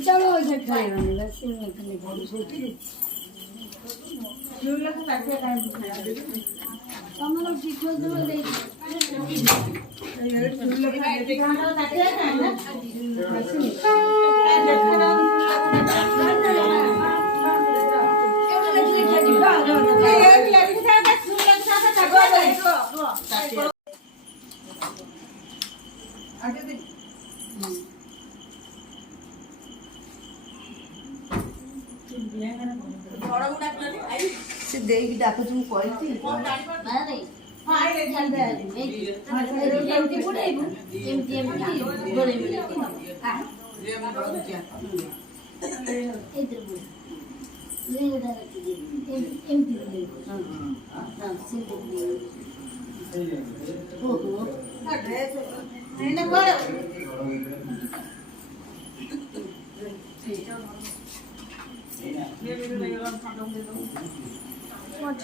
चलो इधर खड़े रहने वैसे नहीं खड़े हम लोग ठीक हो दो ले से देगी डाको तू कोई थी नहीं हां ये चल रहा है एमटी पुड़े एमटी बड़े बड़े हां ये मैं कर दूं क्या इधर बोल ले इधर एमटी ले हां सीधे ले ओहो ड्रेस नहीं ना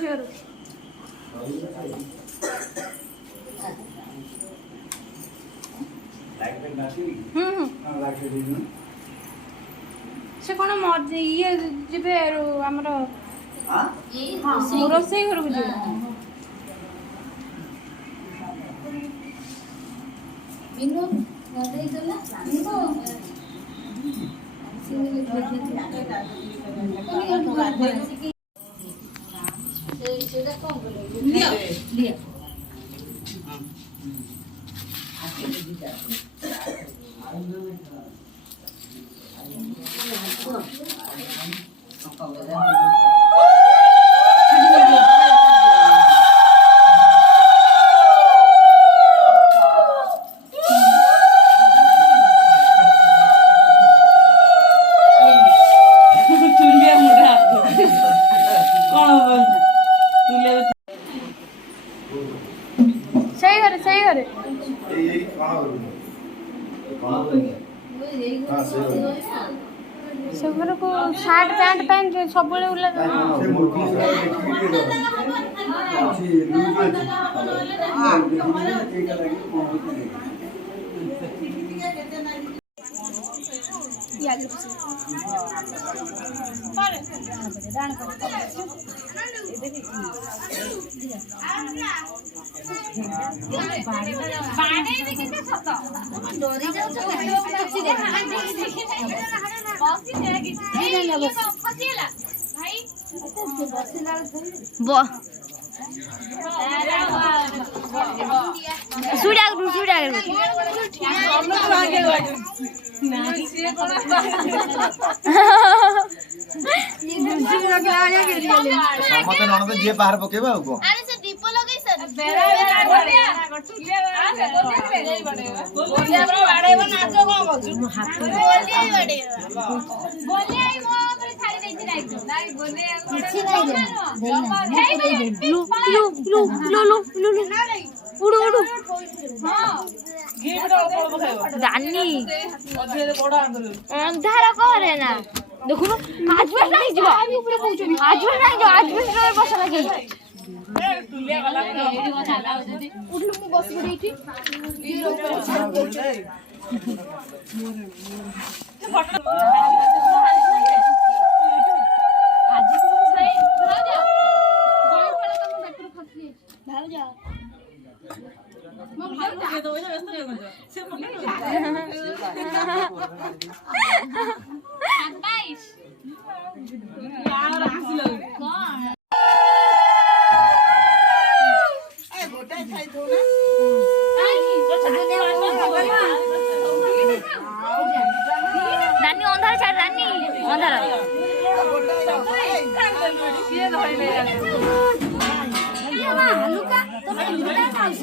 करो से कौन ये जीवे आमर रोसई घर को जीवे मीनू नहीं चला मीनू सही करे से घर को शर्ट पैंट पैंट सब उल्ला जी बाहर पकेबा अंधार करे ना देखो आज बस नहीं जीवा आज बस नहीं जो आज बस नहीं बस लगे टुलिया वाला उठलु को बस पड़ेठी रानी अंधार छाड़ रानी अंधार हलुका तमे लुटा खाउछ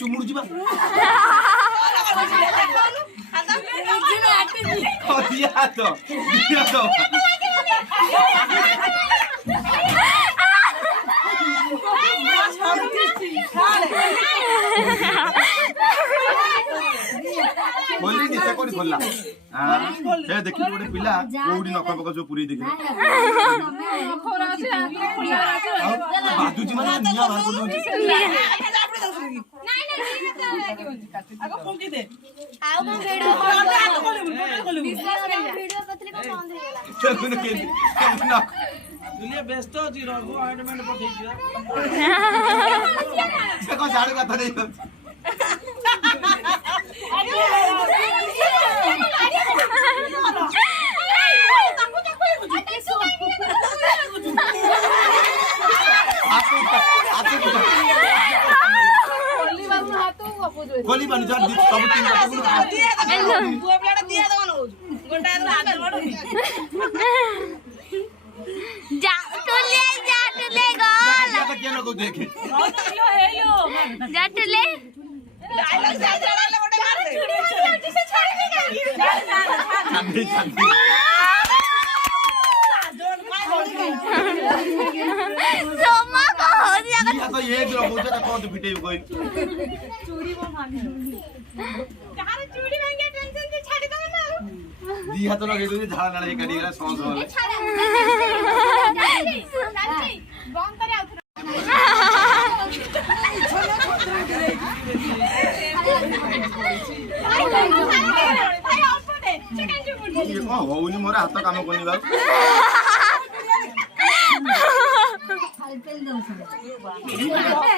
ଚୁମୁଡୁ ଯିବା खोलनी से कोनी खोलला हे देखि गोटे पिला कोउडी नख पक जो पुरी देखि बाजू जी माने निया बार बोलू आगो फुंकी दे आउ को वीडियो कतली को बंद हो गेला दुनिया व्यस्त अछि रघु ऑइंटमेंट पठै दिया से को झाड़ू कथा नहीं खोली बन जा सब तीन बुआ प्लेट दिया दवन हो गोटा हाथ बड़ जा टुले गोल या तो केनो को देखे हेलो हेलो जा टुले डायलॉग से चढ़ाले गोटे मार दे से छोड़ने का चांदी चांदी सोमा को हो दिया या तो ये जो बोझा का कौन फिटे कोई चूड़ी वो माने यार चूड़ी मांगे टेंशन से छाड़ दो ना दी हाथ लगे दे झाड़ा नाले काटी गला सॉस वाले बंद करे आउ ये को होउनी मोर हाथ काम कोनी बा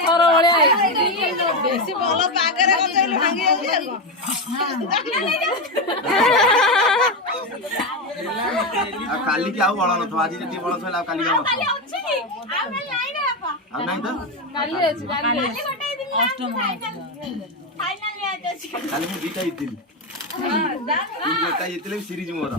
थोर बळिया बेसी बोल पागरे गचले भांगी आली आ काली की आउ बळ न तो आज जेती बळ छला काली न काली अछि की आ मैं लाइन बापा आ नहीं तो काली अछि काली गोटे दिन फाइनल मैच अछि काली मु बीटा इतिली बीटा इतिले सीरीज मोर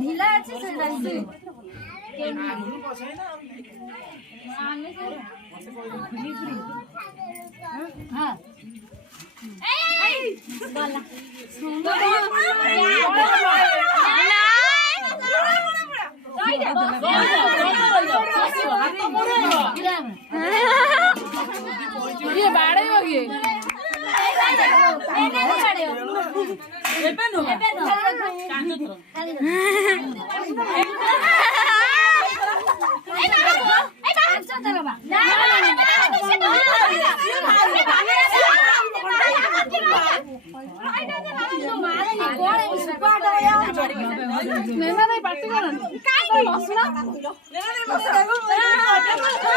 ढीला अच्छे से हाँ ये बाड़े होगी एबे नो कांजो थरो नेना नहीं पार्टी करन काय बसना नेना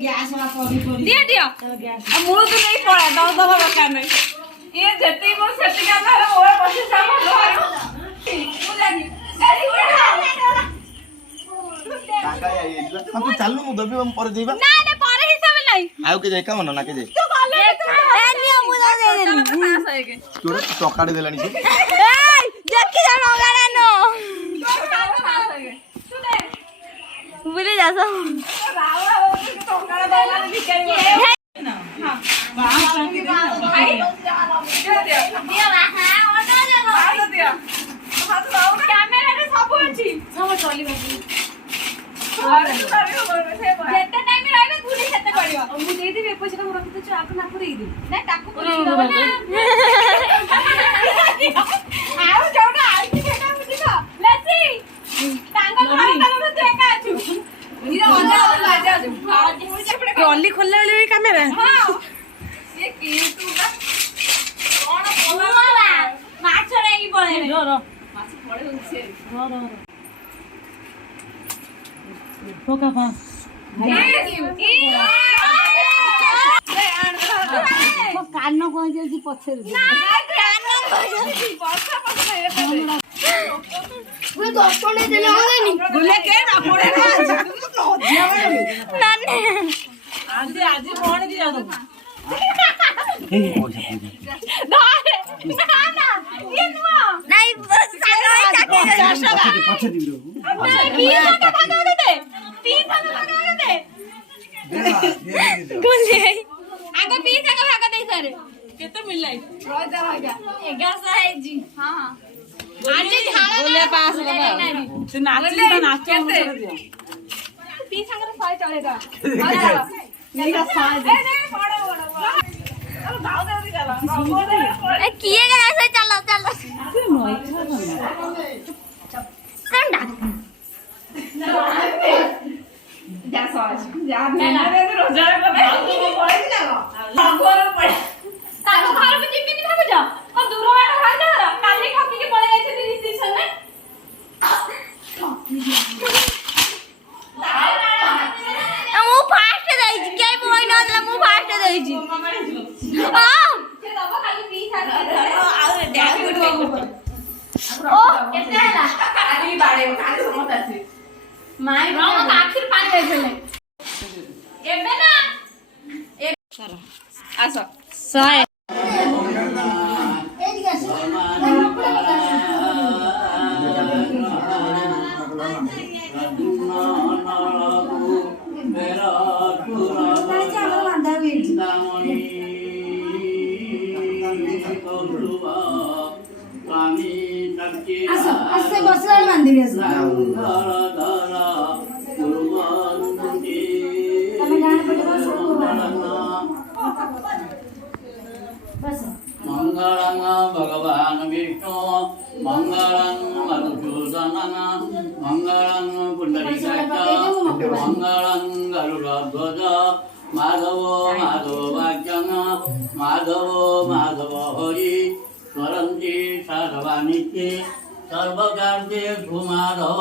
दिया दिया अब मुझे तो नहीं पड़ा दो दो बका नहीं ये जति को सति का ना और बसे सामा लो लगी काका ये हम तो चालू मु दबी हम पर देबा ना ना पर हिसाब नहीं आउ के जाय का मन ना के जाय तू गले ए निया मुला दे देली तोरे टकाडे देलानी से ए जक्की जा मगाना नो बुले जासो ନା ତାକୁ ବୁଝିଦବ ନା ଆଉ ଯୋଉଟା ଆଇଛି ସେଟା ବୁଝିବ ଲେସି ତାଙ୍କ ଘର ତରଫରୁ ତୁ ଏକା ଅଛୁ ଇଏ ଅଜା ବାଜା ଅଛୁ ଟ୍ରଲି ଖୋଲିଲା ବେଳେ ବି କ୍ୟାମେରା ହଁ ଏ କି ତୁ ବା କଣ ପଳେଇଲା ମାଛ ନେଇକି ପଳେଇବେ ମାଛ ପଳେଇବ ସେ ପକା ପା କାନ କଣ ଯାଉଛି ପଛରେ ଆଜି କଣ ଦିଆ କେତେ ମିଳିଲା 1100 ହେଇଛି ହଁ ଆଜି ବୋଲେ ପାସ୍ ଦବା ସେ ନାଚି ନାଚ ପି ସାଙ୍ଗରେ 100 ଚଳେଇଦବା ନେଇକା 100 କିଏ ଗଲା ଚାଲ ଚାଲ ତାଙ୍କ ଘରକୁ ଯିବିନି ଭାବୁଛ କଣ ଦୂର ବାଟ ଘର କାଲି ଠକିକି ପଳେଇ ଯାଇଛନ୍ତି ରିସେପ୍ସନରେ ମୁଁ ଫାଷ୍ଟ ଦେଇଛି କେହି ମୋଇ ନଥିଲା ମୁଁ ଫାଷ୍ଟ ଦେଇଛି କେତେ ହେଲା କାଲି ବାଡେଇବ କାଲି ସମସ୍ତେ ଆସିବେ ମାଇ ଆଖିରୁ ପାଣି ଯାଇଥିଲେ ଏବେ ନା ଆସ 100 ବସିଲା ବାନ୍ଧିବି मंगलं भगवान् विष्णु मंगलं मधुसूदन मंगलं पुंडरीकाक्ष मंगलं गरुडध्वज माधवो माधवाख्यं माधवो माधव हरि स्वरन्ति सर्वानित्ये सर्वकार्येषु माधव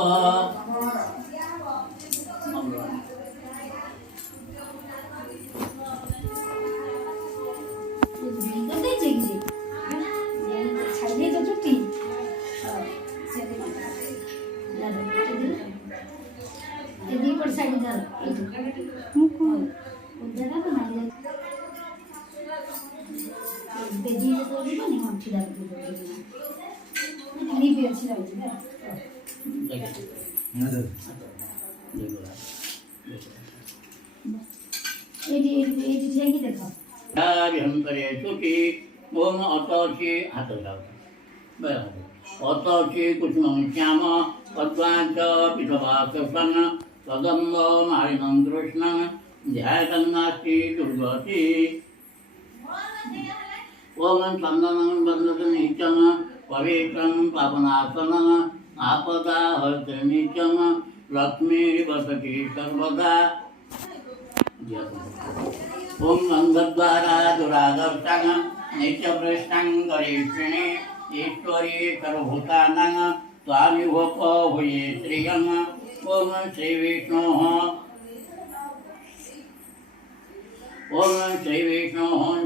ओम अतोषी हाथ अतोषी कुसुमं श्याम पद्मांच पितवासन कदम्ब मालिनं कृष्णं ध्यायन्नास्ति दुर्गति ओम चन्दनं बन्धनीचं पवित्रं पावनासनं आपदा हर्तनीचं लक्ष्मीर्वसति सर्वदा ओम गंधद्वारा दुरादर्शं नित्यप्रश्नं गरीष्णि ईश्वरी सर्वभूतानां स्वामिभूप भूये श्रियं ओम श्री विष्णोः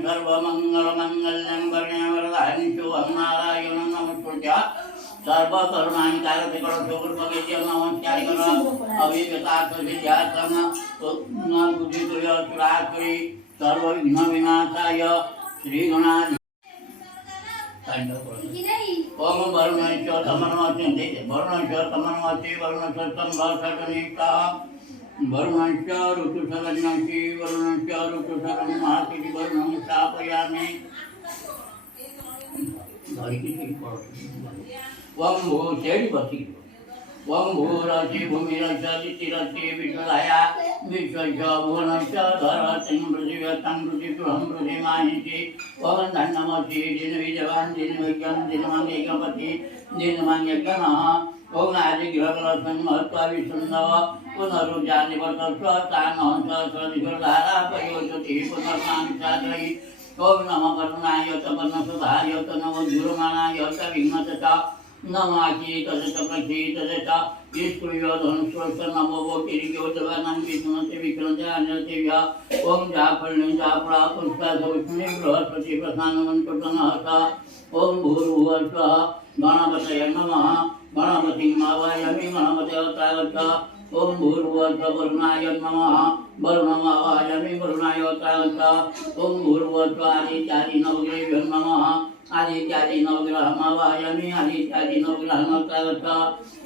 सर्वमङ्गलमङ्गल्यं वरदानं शुभं नारायणं नमस्कृत्य सर्वकर्माणि कारयति करोतु नमस्कार अभिगतार्थसिद्ध्यार्थं बुद्धिक्रियासुरासुरी सर्वविघ्नविनाशाय श्रीगणाधि ओम वरुणेश्वर समन्वयते वरुणेश्वर समन्वयते वरुणेश्वर संभाषणनिष्ठा वरुणेश्वर ऋतुसरण्यसी वरुणेश्वर ऋतुसरण्यमाति वरुणं स्थापयामि ओम भू शेड़ी बसी ओम भूरसि भूमिरसि तिरसि विश्वधाया विश्वस्य भुवनस्य धरतिं पृथिव्यतं पृथिव्यं पृथिमानिति ओम धन्नमसि दिनविजवान् दिनविज्ञं दिनमनेकपति दिनमन्यगणः ओम आदिग्रहकलशं महत्वा विष्णुनव पुनरुज्जानिवर्तस्व तानहंसस्वधिकधारा प्रयोजति पुनर्नामिषादयि ओम नमः करुणाय च वर्णसुधाय च नमो गुरुमानाय च विघ्नतता नमाचि तदत प्रचि तदत ईश्वरियो धनुष्वस्त नमो वो किरियो जवानं विष्णुते विक्रमते अन्यतेभ्य ओम जाफलं जाफला पुष्पा सविष्णु बृहस्पति प्रसन्नमन्तनहता ओम भूर्भुवः स्वः गणपतये नमः गणपतिं आवाहयामि गणपते अवतारः ओम भूर्भुवः स्वः वरुणाय नमः वरुणम् आवाहयामि वरुणाय अवतारः ओम भूर्भुवः स्वः आदित्यादि नवग्रहेभ्यो नमः आदित्यादि नवग्रहमावाहयामि आदित्यादि नवग्रहमवतारः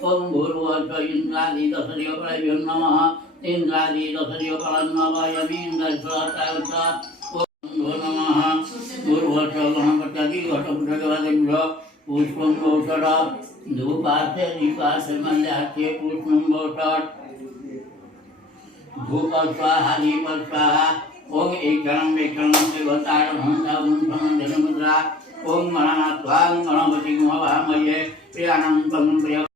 ओम भूर्भुवः स्वः इन्द्रादि दशदेवफलेभ्यो नमः इन्द्रादि दशदेवफलमावाहयामि इन्द्रस्वतारः ओम नमः भूर्भुवः स्वः गणपत्यादि घटपुटगवादिभ्यो पुष्पं वोषड धूपार्थे दीपार्थे मल्यार्थे पुष्पं वोषड धूप स्वाहा दीप स्वाहा ओम एकरणं एकरणं देवतारं हंसावं धनमुद्रा ओम गणनात्वा गणपतिं हवामहे प्रियाणं प्रिय